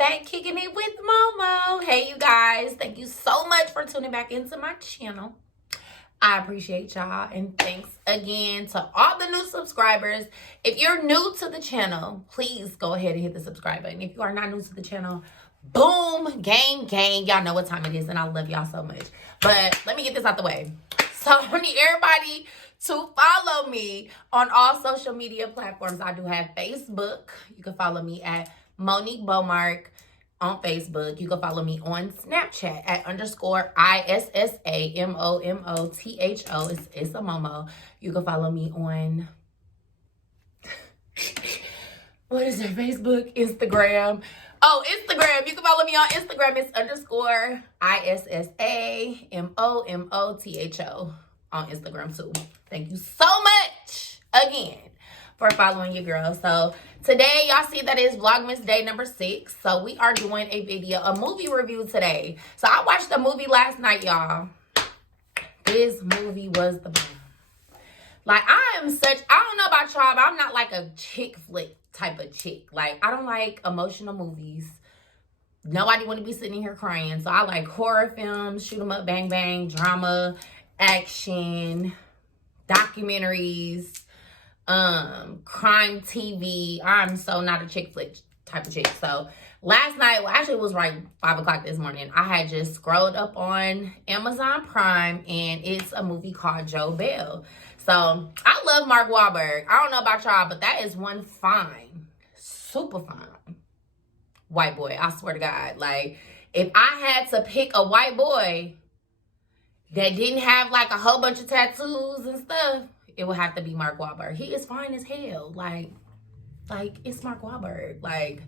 back kicking it with Momo. Hey, you guys. Thank you so much for tuning back into my channel. I appreciate y'all. And thanks again to all the new subscribers. If you're new to the channel, please go ahead and hit the subscribe button. If you are not new to the channel, boom, gang. Y'all know what time it is, and I love y'all so much. But let me get this out the way. So I need everybody to follow me on all social media platforms. I do have Facebook. You can follow me at Monique Beaumark on Facebook. You can follow me on Snapchat at _ISSAMOMOTHO. It's a Momo. You can follow me on what is it? Facebook, Instagram. Oh, Instagram. You can follow me on Instagram. It's _ISSAMOMOTHO on Instagram too. Thank you so much again for following your girl. So today y'all see that is Vlogmas day number 6. So we are doing a movie review today. So I watched a movie last night, y'all. This movie was the bomb. Like, I don't know about y'all, but I'm not like a chick flick type of chick. Like, I don't like emotional movies. Nobody want to be sitting here crying. So I like horror films, shoot 'em up, bang bang, drama, action, documentaries, crime TV. I'm so not a chick flick type of chick. So last night, well, actually it was right 5 o'clock this morning, I had just scrolled up on Amazon Prime, and it's a movie called Joe Bell. So I love Mark Wahlberg. I don't know about y'all, but that is one fine, super fine white boy. I swear to God. Like, if I had to pick a white boy that didn't have like a whole bunch of tattoos and stuff, it would have to be Mark Wahlberg. He is fine as hell. Like it's Mark Wahlberg. Like,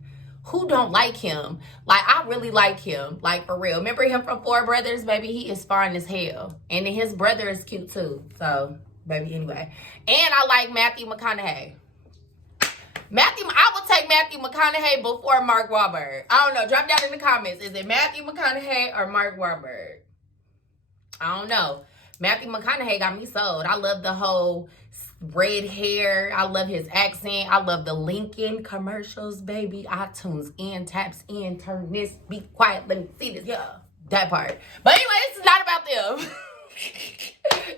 who don't like him? Like, I really like him. Like, for real. Remember him from Four Brothers? Baby, he is fine as hell. And then his brother is cute too. So, baby, anyway. And I like Matthew McConaughey. I would take Matthew McConaughey before Mark Wahlberg. I don't know. Drop down in the comments. Is it Matthew McConaughey or Mark Wahlberg? I don't know. Matthew McConaughey got me sold. I love the whole red hair. I love his accent. I love the Lincoln commercials, baby. iTunes in, taps in, turn this, be quiet, let me see this. Yeah, that part. But anyway, this is not about them.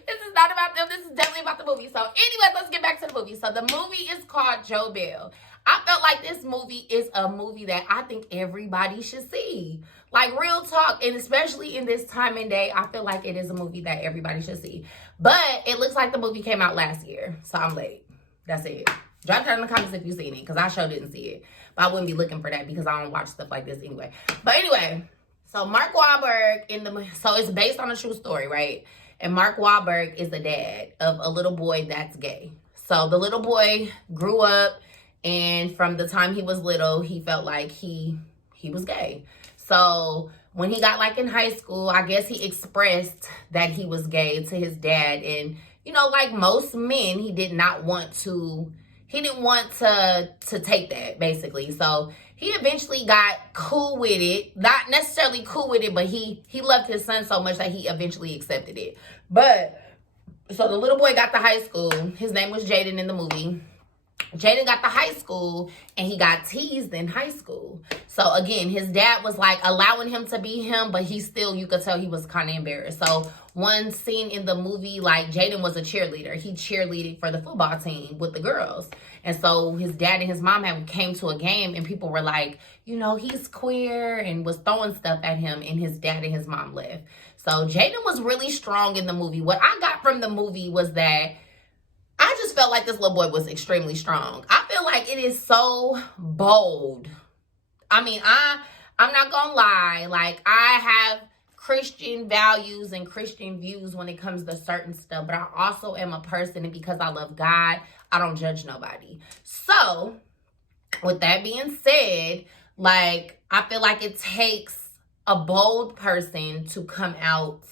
This is not about them. This is definitely about the movie. So anyway, let's get back to the movie. So the movie is called Joe Bell. I felt like this movie is a movie that I think everybody should see. Like, real talk, and especially in this time and day, I feel like it is a movie that everybody should see. But it looks like the movie came out last year, so I'm late. That's it. Drop down in the comments if you've seen it, because I sure didn't see it. But I wouldn't be looking for that because I don't watch stuff like this anyway. But anyway, so Mark Wahlberg so it's based on a true story, right? And Mark Wahlberg is the dad of a little boy that's gay. So the little boy grew up, and from the time he was little, he felt like he was gay. So when he got like in high school, I guess he expressed that he was gay to his dad. And, you know, like most men, he didn't want to take that, basically. So he eventually got cool with it. Not necessarily cool with it, but he loved his son so much that he eventually accepted it. But so the little boy got to high school. His name was Jaden in the movie. Jaden got to high school, and he got teased in high school. So again, his dad was like allowing him to be him, but he still, you could tell he was kind of embarrassed. So one scene in the movie, like, Jaden was a cheerleader. He cheerleaded for the football team with the girls. And so his dad and his mom came to a game, and people were like, you know, he's queer, and was throwing stuff at him, and his dad and his mom left. So Jaden was really strong in the movie. What I got from the movie was that I just felt like this little boy was extremely strong. I feel like it is so bold. I mean, I'm not gonna lie. Like, I have Christian values and Christian views when it comes to certain stuff, but I also am a person, and because I love God, I don't judge nobody. So with that being said, like, I feel like it takes a bold person to come out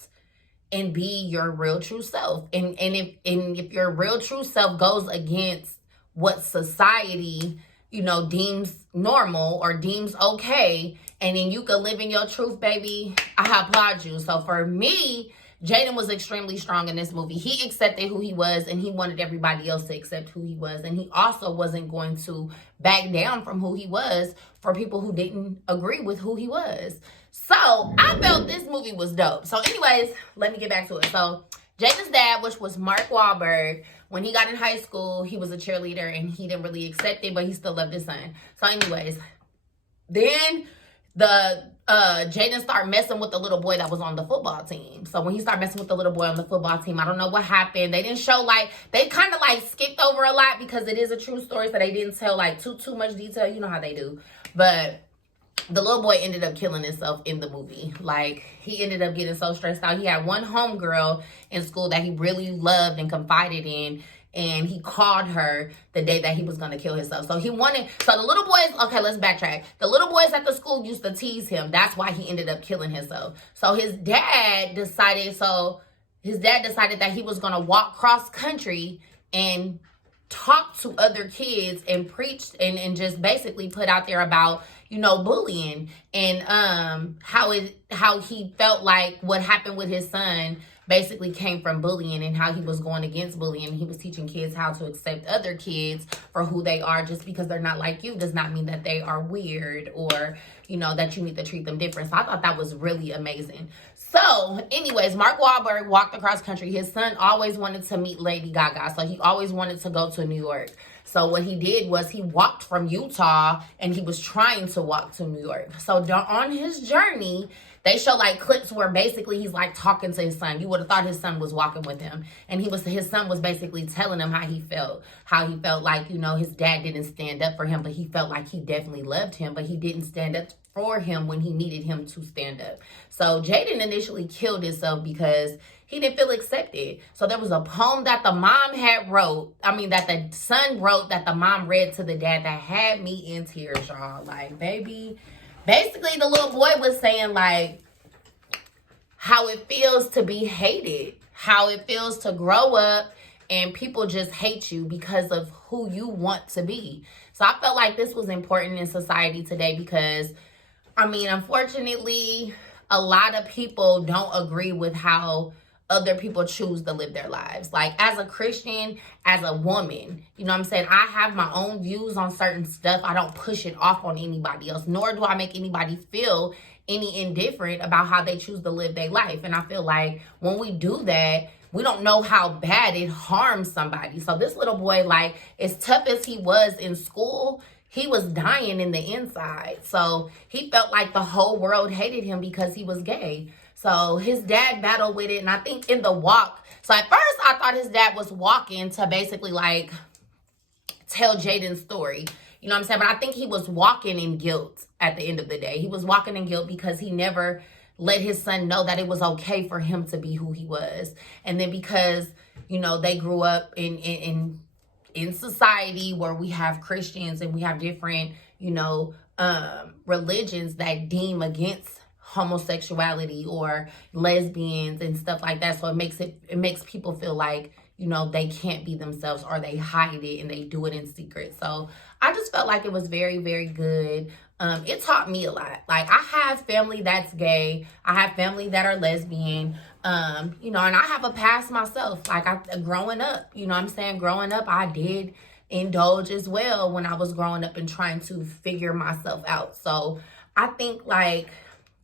and be your real true self. And if your real true self goes against what society, you know, deems normal or deems okay, and then you can live in your truth, baby, I applaud you. So for me, Jaden was extremely strong in this movie. He accepted who he was, and he wanted everybody else to accept who he was. And he also wasn't going to back down from who he was for people who didn't agree with who he was. So I felt this movie was dope. So anyways, let me get back to it. So Jaden's dad, which was Mark Wahlberg, when he got in high school, he was a cheerleader and he didn't really accept it, but he still loved his son. So anyways, then Jaden started messing with the little boy that was on the football team. So when he started messing with the little boy on the football team, I don't know what happened. They didn't show, like, they kind of like skipped over a lot because it is a true story, so they didn't tell like too much detail. You know how they do. But the little boy ended up killing himself in the movie. Like, he ended up getting so stressed out. He had one homegirl in school that he really loved and confided in, and he called her the day that he was going to kill himself. So the little boys, okay, let's backtrack. The little boys at the school used to tease him. That's why he ended up killing himself. So his dad decided that he was going to walk cross country and talk to other kids and preach and just basically put out there about, you know, bullying and how he felt like what happened with his son basically came from bullying, and how he was going against bullying. He was teaching kids how to accept other kids for who they are. Just because they're not like you does not mean that they are weird, or, you know, that you need to treat them different. So I thought that was really amazing. So anyways, Mark Wahlberg walked across country. His son always wanted to meet Lady Gaga, so he always wanted to go to New York. So what he did was he walked from Utah, and he was trying to walk to New York. So on his journey, they show like clips where basically he's like talking to his son. You would have thought his son was walking with him. And his son was basically telling him how he felt like, you know, his dad didn't stand up for him, but he felt like he definitely loved him, but he didn't stand up for him when he needed him to stand up. So Jaden initially killed himself because he didn't feel accepted. So there was a poem that the son wrote that the mom read to the dad that had me in tears, y'all. Like, baby, basically the little boy was saying like how it feels to be hated, how it feels to grow up and people just hate you because of who you want to be. So I felt like this was important in society today because, I mean, unfortunately, a lot of people don't agree with how other people choose to live their lives. Like, as a Christian, as a woman, you know what I'm saying? I have my own views on certain stuff. I don't push it off on anybody else, nor do I make anybody feel any indifferent about how they choose to live their life. And I feel like when we do that, we don't know how bad it harms somebody. So this little boy, like, as tough as he was in school, he was dying in the inside. So he felt like the whole world hated him because he was gay. So his dad battled with it. And I think in the walk, so at first I thought his dad was walking to basically like tell Jaden's story. You know what I'm saying? But I think he was walking in guilt at the end of the day. He was walking in guilt because he never let his son know that it was okay for him to be who he was. And then because, you know, they grew up in society where we have Christians and we have different, you know, religions that deem against homosexuality or lesbians and stuff like that. So it makes people feel like, you know, they can't be themselves, or they hide it and they do it in secret. So I just felt like it was very, very good. It taught me a lot. Like, I have family that's gay. I have family that are lesbian. You know, and I have a past myself. Like, growing up, you know what I'm saying? Growing up, I did indulge as well when I was growing up and trying to figure myself out. So I think, like,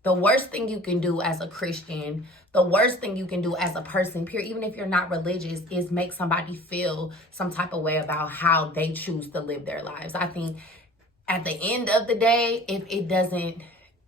the worst thing you can do as a Christian, the worst thing you can do as a person, period, even if you're not religious, is make somebody feel some type of way about how they choose to live their lives. I think at the end of the day, if it doesn't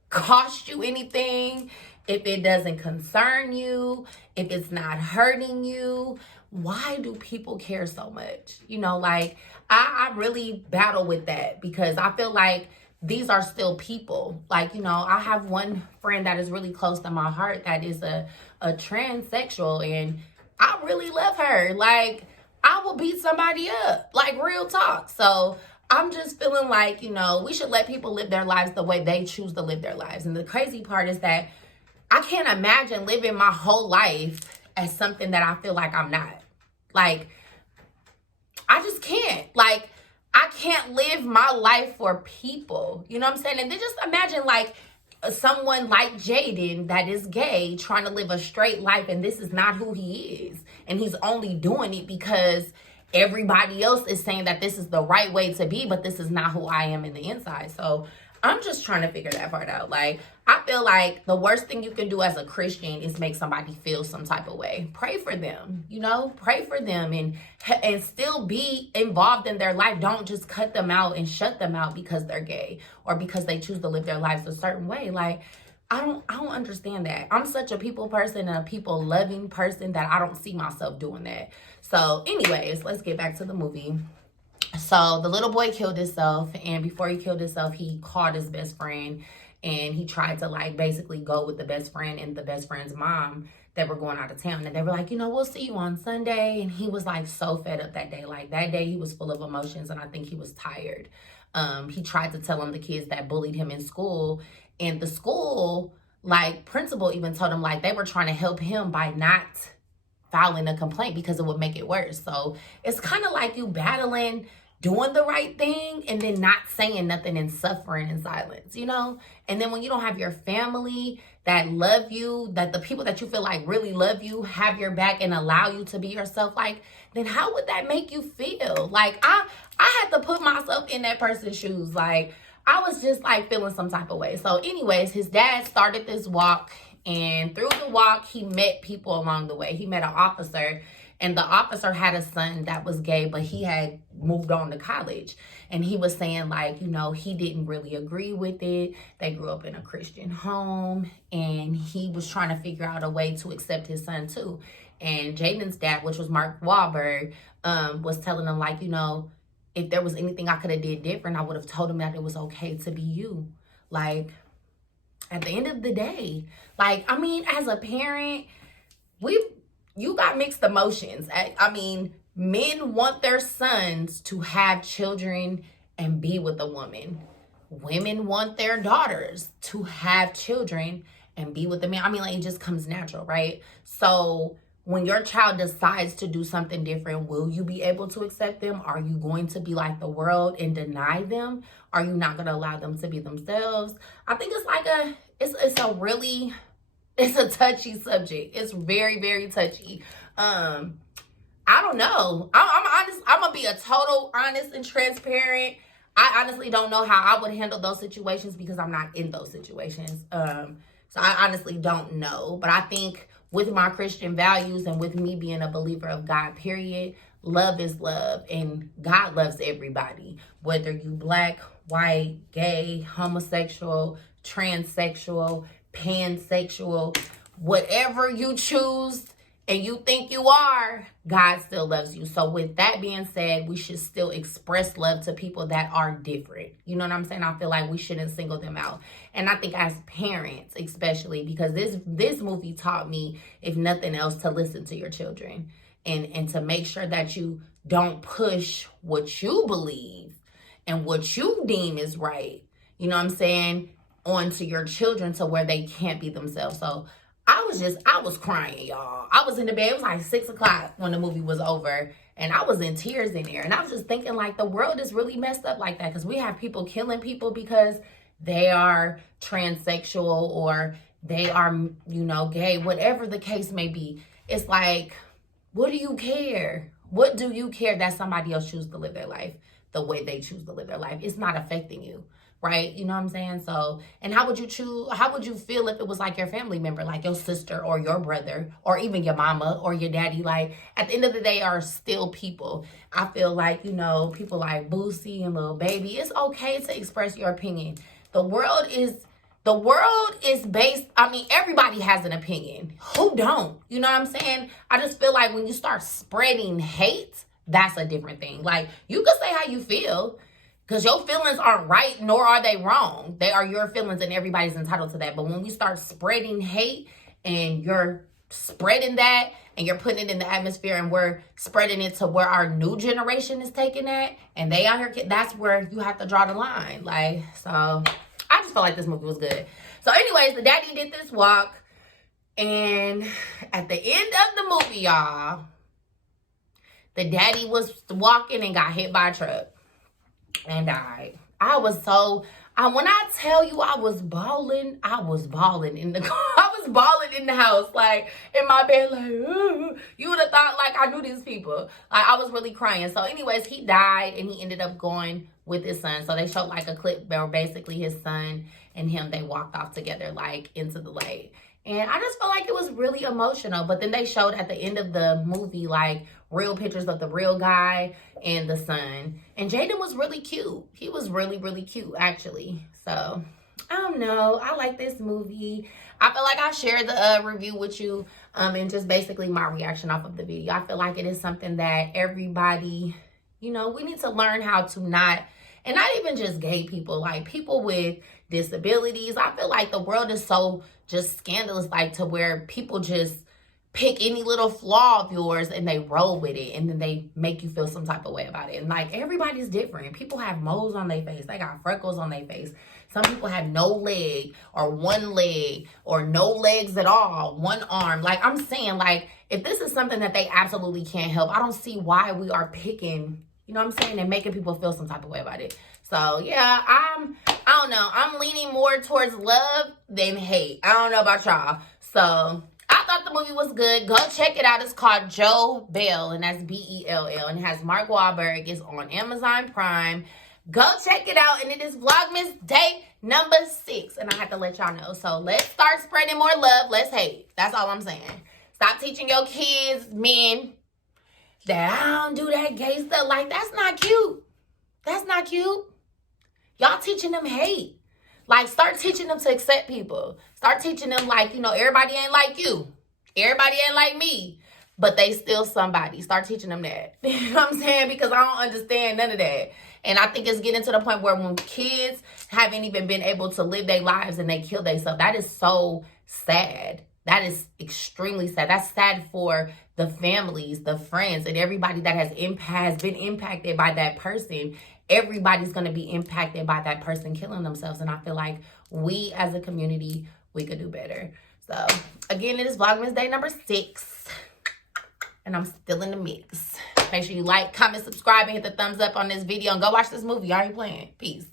cost you anything, if it doesn't concern you, if it's not hurting you, why do people care so much? You know, like, I really battle with that because I feel like these are still people. Like, you know, I have one friend that is really close to my heart that is a transsexual, and I really love her. Like, I will beat somebody up, like, real talk. So I'm just feeling like, you know, we should let people live their lives the way they choose to live their lives. And the crazy part is that I can't imagine living my whole life as something that I feel like I'm not. Like, I just can't. Like, I can't live my life for people. You know what I'm saying? And then just imagine, like, someone like Jaden that is gay trying to live a straight life, and this is not who he is, and he's only doing it because everybody else is saying that this is the right way to be, but this is not who I am in the inside. So I'm just trying to figure that part out. Like, I feel like the worst thing you can do as a Christian is make somebody feel some type of way. Pray for them, you know, pray for them and still be involved in their life. Don't just cut them out and shut them out because they're gay or because they choose to live their lives a certain way. Like, I don't understand that. I'm such a people person and a people loving person that I don't see myself doing that. So anyways, let's get back to the movie. So the little boy killed himself, and before he killed himself, he called his best friend, and he tried to like basically go with the best friend and the best friend's mom that were going out of town. And they were like, you know, we'll see you on Sunday. And he was like so fed up that day. Like that day he was full of emotions, and I think he was tired. He tried to tell him the kids that bullied him in school, and the school like principal even told him like they were trying to help him by not filing a complaint because it would make it worse. So it's kind of like you battling doing the right thing and then not saying nothing and suffering in silence, you know? And then when you don't have your family that love you, that the people that you feel like really love you have your back and allow you to be yourself, like, then how would that make you feel? Like, I had to put myself in that person's shoes. Like, I was just like feeling some type of way. So anyways, his dad started this walk, and through the walk, he met people along the way. He met an officer, and the officer had a son that was gay, but he had moved on to college. And he was saying like, you know, he didn't really agree with it. They grew up in a Christian home, and he was trying to figure out a way to accept his son too. And Jaden's dad, which was Mark Wahlberg, was telling him like, you know, if there was anything I could have did different, I would have told him that it was okay to be you. Like, at the end of the day, like, I mean, as a parent, you got mixed emotions. I mean, men want their sons to have children and be with a woman. Women want their daughters to have children and be with a man. I mean, like, it just comes natural, right? So when your child decides to do something different, will you be able to accept them? Are you going to be like the world and deny them? Are you not going to allow them to be themselves? I think it's like it's a touchy subject. It's very, very touchy. I don't know. I'm honest. I'm going to be a total honest and transparent. I honestly don't know how I would handle those situations because I'm not in those situations. So I honestly don't know. But I think with my Christian values and with me being a believer of God, period, love is love, and God loves everybody, whether you black, white, gay, homosexual, transsexual, pansexual, whatever you choose and you think you are, God still loves you. So with that being said, we should still express love to people that are different. You know what I'm saying? I feel like we shouldn't single them out. And I think as parents, especially, because this movie taught me, if nothing else, to listen to your children and to make sure that you don't push what you believe and what you deem is right, you know what I'm saying, onto your children to where they can't be themselves. So I was crying, y'all. I was in the bed. It was like 6 o'clock when the movie was over, and I was in tears in there. And I was just thinking, like, the world is really messed up like that, because we have people killing people because they are transsexual or they are, you know, gay, whatever the case may be. It's like, what do you care? What do you care that somebody else chooses to live their life the way they choose to live their life? It's not affecting you. Right? You know what I'm saying? So, and how would you feel if it was like your family member, like your sister or your brother or even your mama or your daddy? Like, at the end of the day, are still people. I feel like, you know, people like Boosie and Lil Baby, it's okay to express your opinion. The world is based, I mean, everybody has an opinion. Who don't? You know what I'm saying? I just feel like when you start spreading hate, that's a different thing. Like, you can say how you feel, because your feelings aren't right, nor are they wrong. They are your feelings, and everybody's entitled to that. But when we start spreading hate, and you're spreading that, and you're putting it in the atmosphere, and we're spreading it to where our new generation is taking that, and they out here, that's where you have to draw the line. Like, so I just felt like this movie was good. So anyways, the daddy did this walk, and at the end of the movie, y'all, the daddy was walking and got hit by a truck and died. I When I tell you I was balling in the car. I was balling in the house, like in my bed, like, ooh. You would have thought like I knew these people. Like I was really crying. So anyways, he died and he ended up going with his son. So they showed like a clip where basically his son and him, they walked off together like into the lake. And I just felt like it was really emotional. But then they showed at the end of the movie like real pictures of the real guy and the son. And Jaden was really cute. He was really, really cute, actually. So, I don't know. I like this movie. I feel like I shared the review with you and just basically my reaction off of the video. I feel like it is something that everybody, you know, we need to learn how to not, and not even just gay people, like people with disabilities. I feel like the world is so just scandalous, like to where people just pick any little flaw of yours and they roll with it and then they make you feel some type of way about it. And like everybody's different. People have moles on their face. They got freckles on their face. Some people have no leg or one leg or no legs at all, one arm. Like I'm saying, like if this is something that they absolutely can't help, I don't see why we are picking, you know what I'm saying, and making people feel some type of way about it. So yeah, I don't know. I'm leaning more towards love than hate. I don't know about y'all. So I thought the movie was good. Go check it out. It's called Joe Bell, and that's Bell, and it has Mark Wahlberg. It's on Amazon Prime. Go check it out, and it is Vlogmas day number 6, and I have to let y'all know. So let's start spreading more love, less hate. That's all I'm saying. Stop teaching your kids, men, that I don't do that gay stuff. Like, that's not cute. That's not cute. Y'all teaching them hate. Like, start teaching them to accept people. Start teaching them, like, you know, everybody ain't like you. Everybody ain't like me. But they still somebody. Start teaching them that. You know what I'm saying? Because I don't understand none of that. And I think it's getting to the point where when kids haven't even been able to live their lives and they kill themselves, that is so sad. That is extremely sad. That's sad for the families, the friends, and everybody that has been impacted by that person. Everybody's going to be impacted by that person killing themselves. And I feel like we as a community, we could do better. So, again, it is Vlogmas day number 6. And I'm still in the mix. Make sure you like, comment, subscribe, and hit the thumbs up on this video. And go watch this movie. Y'all ain't playing. Peace.